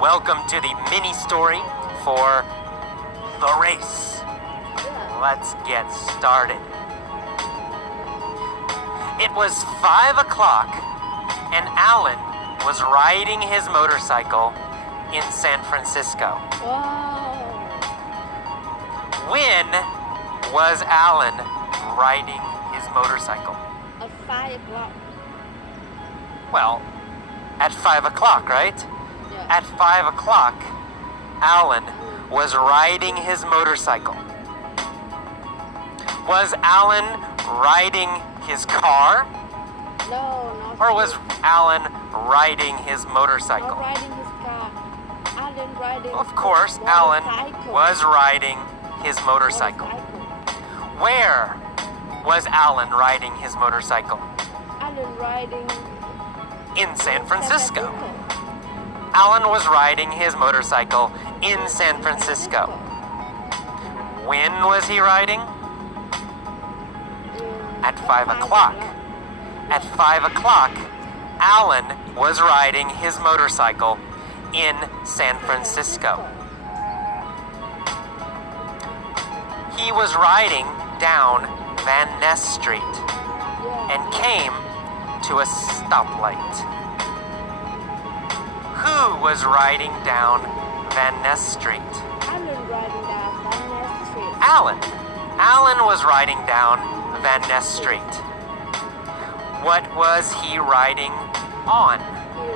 welcome to the mini story for The Race. Let's get started. It was 5 o'clock and Alan was riding his motorcycle in San Francisco. Wow. When was Alan riding his motorcycle? At 5 o'clock. Well, at 5 o'clock, right? Yeah. At 5 o'clock, Alan was riding his motorcycle. Was Alan riding his car? No, not Or was him. Alan riding his motorcycle? Not riding his car. Alan riding. Of course, his Alan motorcycle. was riding his motorcycle. Where was Alan riding his motorcycle? Alan riding. In San Francisco. Alan was riding his motorcycle in San Francisco. When was he riding? At 5 o'clock. At 5 o'clock, Alan was riding his motorcycle in San Francisco. He was riding down Van Ness Street and came to a stoplight. Who was riding down Van Ness Street? Alan riding down Van Ness Street. Alan. Alan was riding down Van Ness Street. What was he riding on? He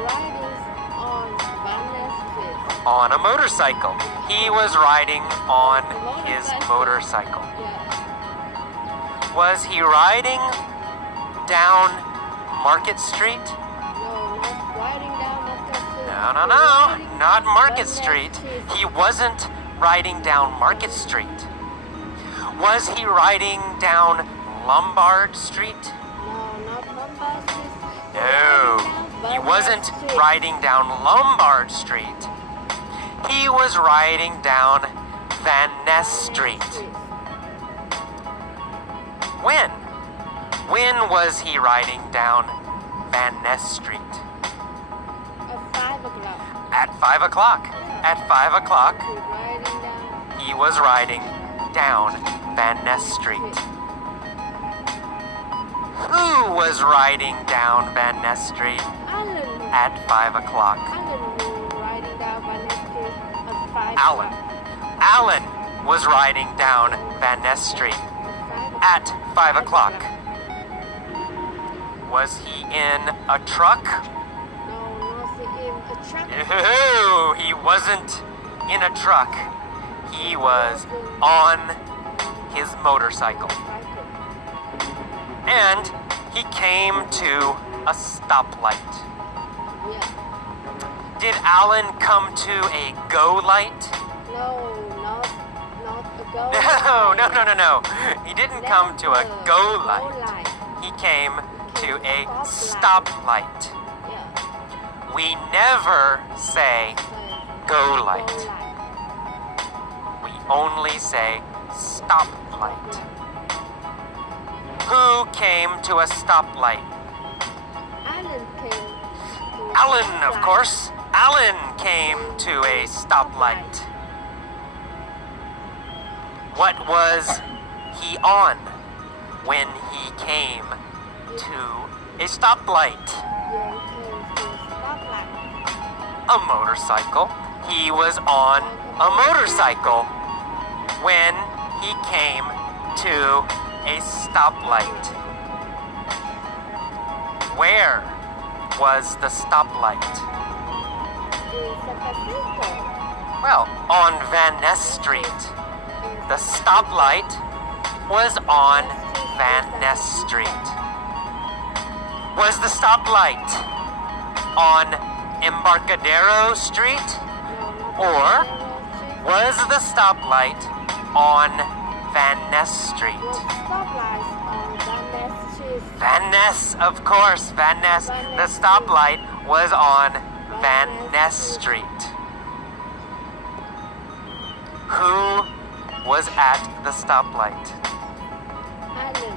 riding on Van Ness Street. On a motorcycle. He was riding on his motorcycle. Yeah. Was he riding down Market Street? No, not riding down Market Street. No, not Market Van Ness Street. Street. He wasn't riding down Market Street. Was he riding down Lombard Street? No, not Lombard Street. No, he wasn't riding down Lombard Street. He was riding down Van Ness Street. When? When was he riding down Van Ness Street? At 5 o'clock. At 5 o'clock. At 5 o'clock, He riding down. he was riding down Van Ness Street. Who was riding down Van Ness Street Alan. at 5 o'clock? Alan was riding down Van Ness Street at 5 Alan. o'clock. Alan was riding down Van Ness Street at 5 o'clock. Was he in a truck? No, not in a truck. No, he wasn't in a truck. He was on his motorcycle. And he came to a stoplight. Yeah. Did Alan come to a go light? No, not a go. No. He didn't come to a go light. He came to a stoplight. Yeah. We never say go light. We only say stoplight. Who came to a stoplight? Alan came to Alan, of course. Alan came to a stoplight. What was he on when he came to a stoplight? Yeah, he came to a stoplight. A motorcycle. He was on a motorcycle when he came to a stoplight. Where was the stoplight? In San Francisco. Well, on Van Ness Street. The stoplight was on Van Ness Street. Was the stoplight on Embarcadero Street? Or was the stoplight on Van Ness Street? Stoplights on Van Ness Street. Van Ness, of course, Van Ness. The stoplight was on Van Ness Street. Who was at the stoplight? Alan.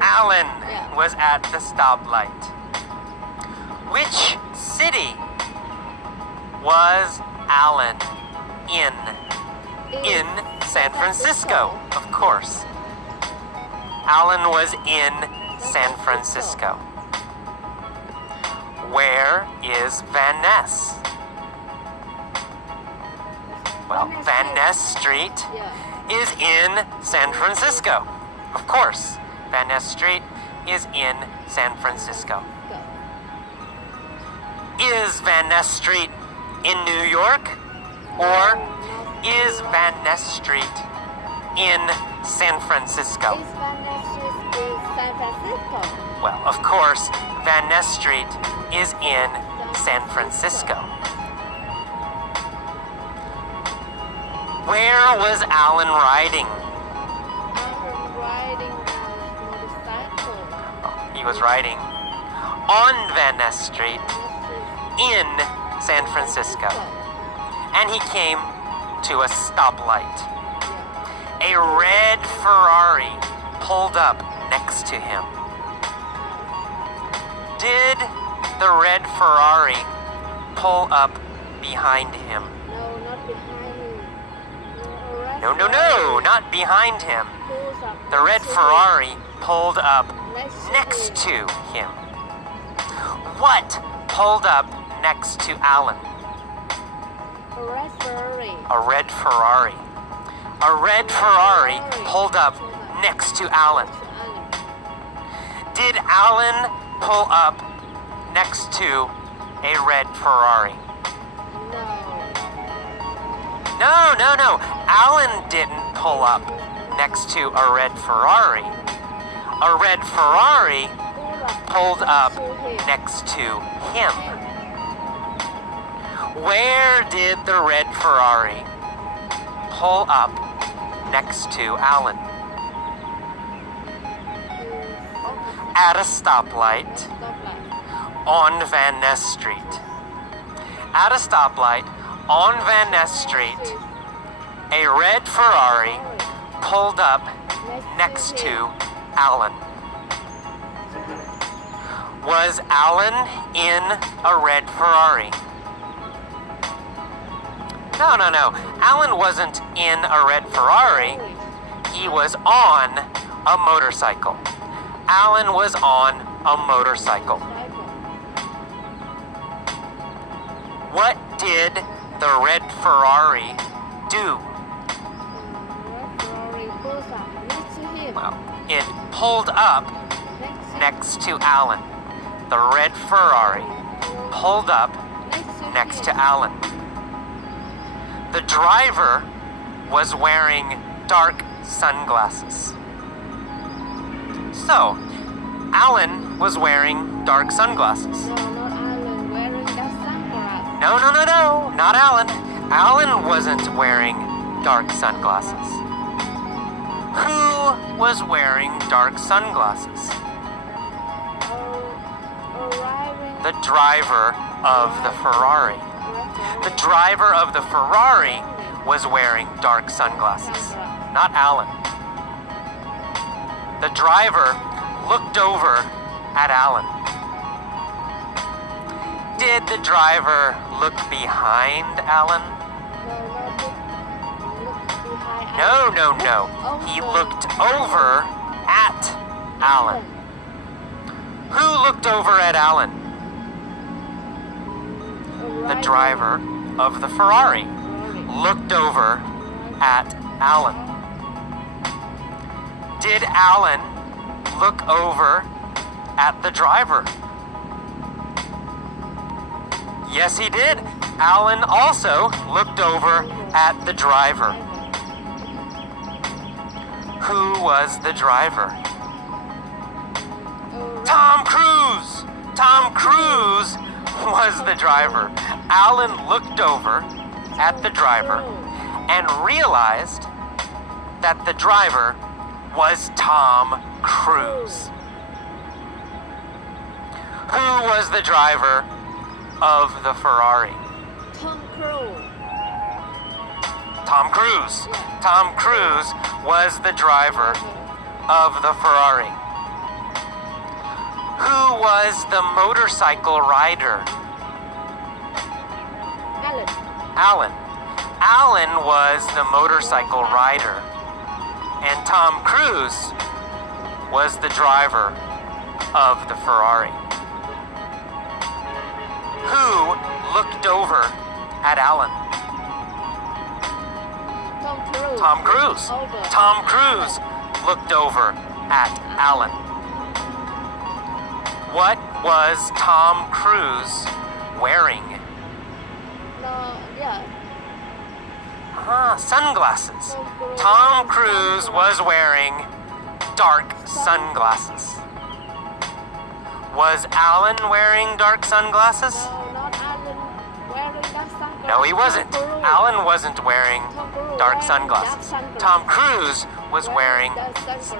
Alan Yeah. was at the stoplight. Which city was Alan in? In San Francisco, of course. Alan was in San Francisco. Where is Van Ness? Well, Van Ness Street Yeah. is in San Francisco. Of course, Van Ness Street is in San Francisco. Go. Is Van Ness Street in New York? Or is Van Ness Street in San Francisco? Is Van Ness Street in San Francisco? Well, of course, Van Ness Street is in San Francisco. Where was Alan riding? I'm riding a motorcycle. He was riding on Van Ness Street in San Francisco. And he came to a stoplight. Yeah. A red Ferrari pulled up next to him. Did the red Ferrari pull up behind him? No, not behind him. No, not behind him. Pulls up The red next to Ferrari pulled up him. next to him. What pulled up next to Alan? A red Ferrari. A red Ferrari. A red Ferrari pulled up next to Alan. Did Alan pull up next to a red Ferrari? No. No. Alan didn't pull up next to a red Ferrari. A red Ferrari pulled up next to him. Where did the red Ferrari pull up next to Alan? At a stoplight on Van Ness Street. At a stoplight on Van Ness Street, a red Ferrari pulled up next to Alan. Was Alan in a red Ferrari? No. Alan wasn't in a red Ferrari. He was on a motorcycle. Alan was on a motorcycle. What did the red Ferrari do? Well, it pulled up next to Alan. The red Ferrari pulled up next to Alan. The driver was wearing dark sunglasses. So, Alan was wearing dark sunglasses. No, not Alan wearing that sunglasses. No, not Alan. Alan wasn't wearing dark sunglasses. Who was wearing dark sunglasses? The driver of the Ferrari. The driver of the Ferrari was wearing dark sunglasses, not Alan. The driver looked over at Alan. Did the driver look behind Alan? No. He looked over at Alan. Who looked over at Alan? The driver of the Ferrari looked over at Alan. Did Alan look over at the driver? Yes, he did. Alan also looked over at the driver. Who was the driver? Tom Cruise! Tom Cruise was the driver. Alan looked over at the driver and realized that the driver was Tom Cruise. Who was the driver of the Ferrari? Tom Cruise. Tom Cruise. Tom Cruise was the driver of the Ferrari. Who was the motorcycle rider? Alan. Alan. Alan was the motorcycle rider, and Tom Cruise was the driver of the Ferrari. Who looked over at Alan? Tom Cruise. Tom Cruise. Over. Tom Cruise looked over at Alan. What was Tom Cruise wearing? No, yeah. Sunglasses. Tom Cruise was wearing dark sunglasses. Was Alan wearing dark sunglasses? No, not Alan wearing dark sunglasses. No, he wasn't. Tom Cruise. Alan wasn't wearing Tom Cruise dark wearing sunglasses. dark sunglasses. Tom Cruise was wearing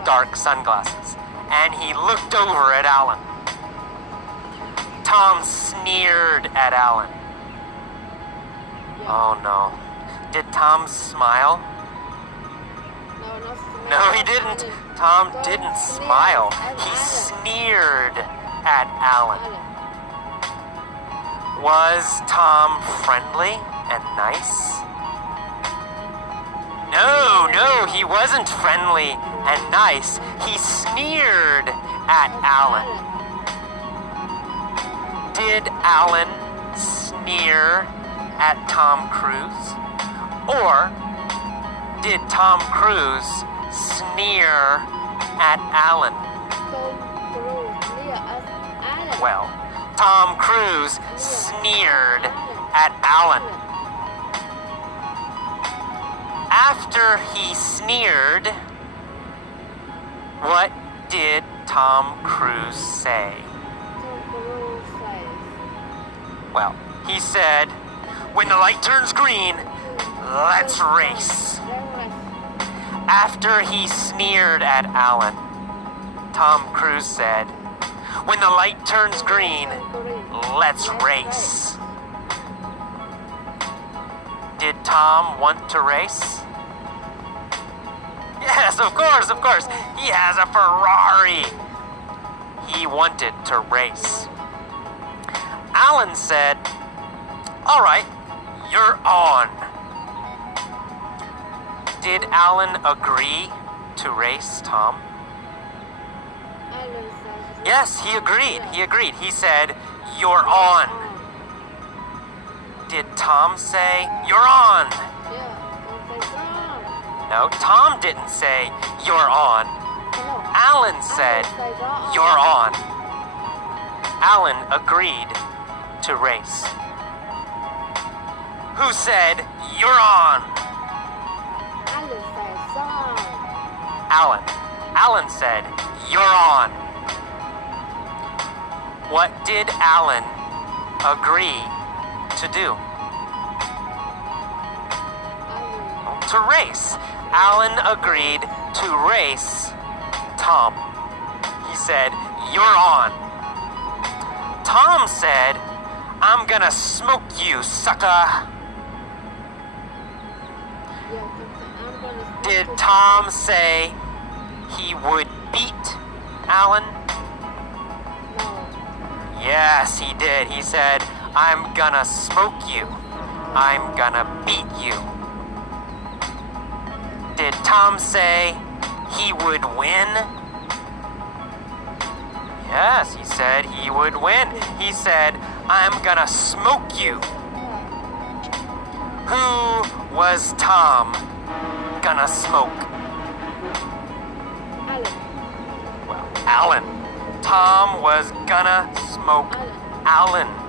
dark sunglasses. And he looked over at Alan. Tom sneered at Alan. Yeah. Oh no. Did Tom smile? No, not smile. No, he didn't. Tom didn't smile. He sneered at Alan. Was Tom friendly and nice? No, he wasn't friendly and nice. He sneered at Alan. Did Alan sneer at Tom Cruise? Or did Tom Cruise sneer at Alan? Tom Cruise near us, Alan. Well, Tom Cruise sneered at Alan. After he sneered, what did Tom Cruise say? Tom Cruise says. Well, he said, "When the light turns green, let's race." After he sneered at Alan, Tom Cruise said, "When the light turns green, let's race." Did Tom want to race? Yes, of course. He has a Ferrari. He wanted to race. Alan said, "All right, you're on." Did Alan agree to race Tom? Alan says. Yes, he agreed. He said, "You're on." Did Tom say, "You're on"? Yeah, Tom says wrong. No, Tom didn't say, "You're on." No. Alan said, says wrong. "You're on." Alan agreed to race. Who said, "You're on"? Alan says wrong. Alan. Alan said, "You're on." What did Alan agree to do? Alan. To race. Alan agreed to race Tom. He said, "You're on." Tom said, "I'm gonna smoke you, sucker." Yeah, I'm gonna. Did Tom say he would beat Alan? No. Yes, he did. He said, "I'm gonna smoke you. I'm gonna beat you." Did Tom say he would win? Yes, he said he would win. He said, "I'm gonna smoke you." Who was Tom gonna smoke? Alan. Well, Alan. Tom was gonna smoke Alan. Alan.